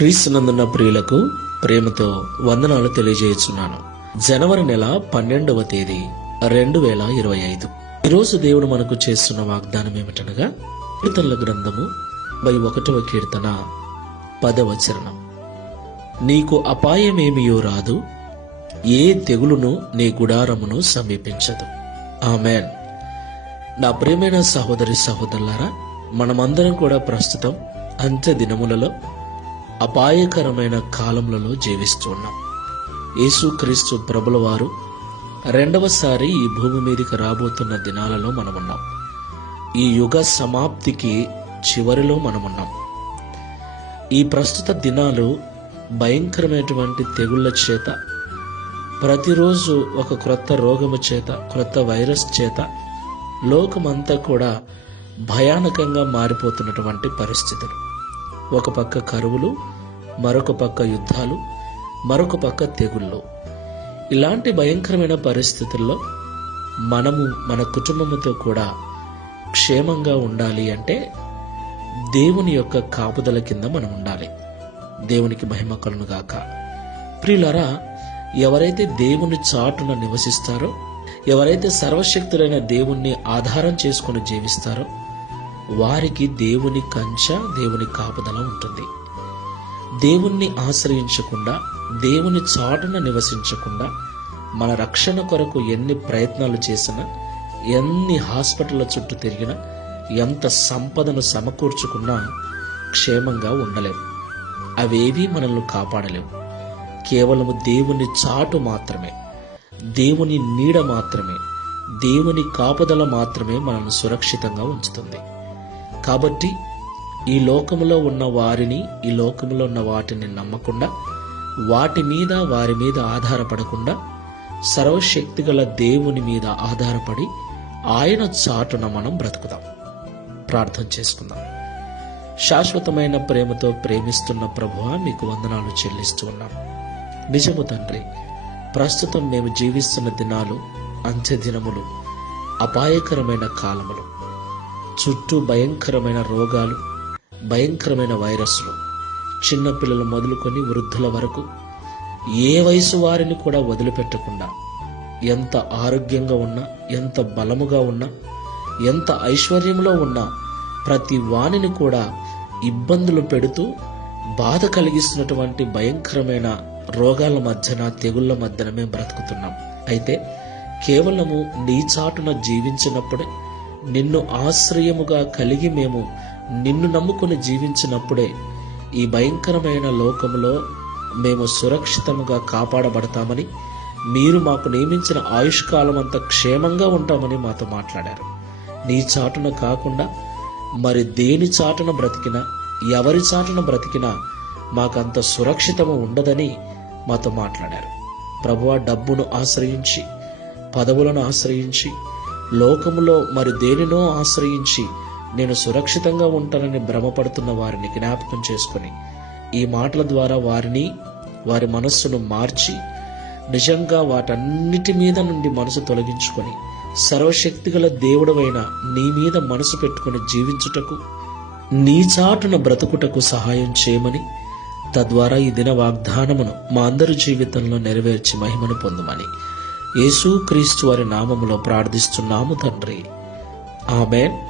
క్రీస్తునందున్న ప్రియులకు ప్రేమతో వందనాలు తెలియజేస్తున్నాను జనవరి నెల పన్నెండవ తేదీ రెండు వేల ఇరవై ఐదు. ఈరోజు దేవుడు మనకు చేస్తున్న వాగ్దానం ఏమిటనగా కీర్తనల గ్రంథము బై ఒకటవ కీర్తన పదవ చరణం. నీకు అపాయమేమియో రాదు ఏ తెగులును నీ గుడారమును సమీపించదు. ఆమెన్. నా ప్రియమైన సహోదరి సహోదరులారా మనమందరం కూడా ప్రస్తుతం అంత్య దినములలో అపాయకరమైన కాలంలో జీవిస్తున్నాం యేసుక్రీస్తు ప్రభుల వారు రెండవసారి ఈ భూమి మీదకి రాబోతున్న దినాలలో మనమున్నాం. ఈ యుగ సమాప్తికి చివరిలో మనమున్నాం. ఈ ప్రస్తుత దినాలు భయంకరమైనటువంటి తెగుళ్ళ చేత ప్రతిరోజు ఒక క్రొత్త రోగము చేత క్రొత్త వైరస్ చేత లోకమంతా కూడా భయానకంగా మారిపోతున్నటువంటి పరిస్థితులు. ఒక పక్క కరువులు మరొక పక్క యుద్ధాలు మరొక పక్క తెగుళ్ళు. ఇలాంటి భయంకరమైన పరిస్థితుల్లో మనము మన కుటుంబముతో కూడా క్షేమంగా ఉండాలి అంటే దేవుని యొక్క కాపుదల కింద మనం ఉండాలి. దేవునికి మహిమ కలునుగాక ప్రియులరా ఎవరైతే దేవుని చాటున నివసిస్తారో ఎవరైతే సర్వశక్తులైన దేవుణ్ణి ఆధారం చేసుకుని జీవిస్తారో వారికి దేవుని కంచ దేవుని కాపుదల ఉంటుంది. దేవుణ్ణి ఆశ్రయించకుండా దేవుని చాటున నివసించకుండా మన రక్షణ కొరకు ఎన్ని ప్రయత్నాలు చేసినా ఎన్ని హాస్పిటల్ చుట్టూ తిరిగినా ఎంత సంపదను సమకూర్చుకున్నా క్షేమంగా ఉండలేము అవేవీ మనల్ని కాపాడలేవు కేవలము దేవుని చాటు మాత్రమే దేవుని నీడ మాత్రమే దేవుని కాపుదల మాత్రమే మనల్ని సురక్షితంగా ఉంచుతుంది. కాబట్టి ఈ లోకములో ఉన్న వారిని ఈ లోకములో ఉన్న వాటిని నమ్మకుండా వాటి మీద వారి మీద ఆధారపడకుండా సర్వశక్తి గల దేవుని మీద ఆధారపడి ఆయన చాటున మనం బ్రతుకుదాం. ప్రార్థన చేసుకుందాం. శాశ్వతమైన ప్రేమతో ప్రేమిస్తున్న ప్రభువ మీకు వందనాలు చెల్లిస్తూ ఉన్నాం. నిజము తండ్రి ప్రస్తుతం మేము జీవిస్తున్న దినాలు అంత్య దినములు అపాయకరమైన కాలములు చుట్టూ భయంకరమైన రోగాలు భయంకరమైన వైరస్లు. చిన్నపిల్లలు మొదలుకొని వృద్ధుల వరకు ఏ వయసు వారిని కూడా వదిలిపెట్టకుండా ఎంత ఆరోగ్యంగా ఉన్నా ఎంత బలముగా ఉన్నా ఎంత ఐశ్వర్యంలో ఉన్నా ప్రతి వాణిని కూడా ఇబ్బందులు పెడుతూ బాధ కలిగిస్తున్నటువంటి భయంకరమైన రోగాల మధ్యన తెగుళ్ళ మధ్యన మేము బ్రతుకుతున్నాం. అయితే కేవలము నీ చాటున జీవించినప్పుడే నిన్ను ఆశ్రయముగా కలిగి మేము నిన్ను నమ్ముకుని జీవించినప్పుడే ఈ భయంకరమైన లోకములో మేము సురక్షితముగా కాపాడబడతామని మీరు మాకు నియమించిన ఆయుష్కాలం అంతా క్షేమంగా ఉంటామని మాతో మాట్లాడారు. నీ చాటున కాకుండా మరి దేని చాటున బ్రతికినా ఎవరి చాటున బ్రతికినా మాకంత సురక్షితము ఉండదని మాతో మాట్లాడారు. ప్రభువా డబ్బును ఆశ్రయించి పదవులను ఆశ్రయించి లోకములో మరి దేనినో ఆశ్రయించి నేను సురక్షితంగా ఉంటానని భ్రమపడుతున్న వారిని జ్ఞాపకం చేసుకొని ఈ మాటల ద్వారా వారిని వారి మనస్సును మార్చి నిజంగా వాటన్నిటి మీద నుండి మనసు తొలగించుకొని సర్వశక్తిగల దేవుడవైన నీ మీద మనసు పెట్టుకుని జీవించుటకు నీ చాటున బ్రతుకుటకు సహాయం చేయమని తద్వారా ఈ దిన వాగ్దానమును మా అందరి జీవితంలో నెరవేర్చి మహిమను పొందమని యేసు క్రీస్తు వారి నామములో ప్రార్థిస్తున్నాము తండ్రి. Amen.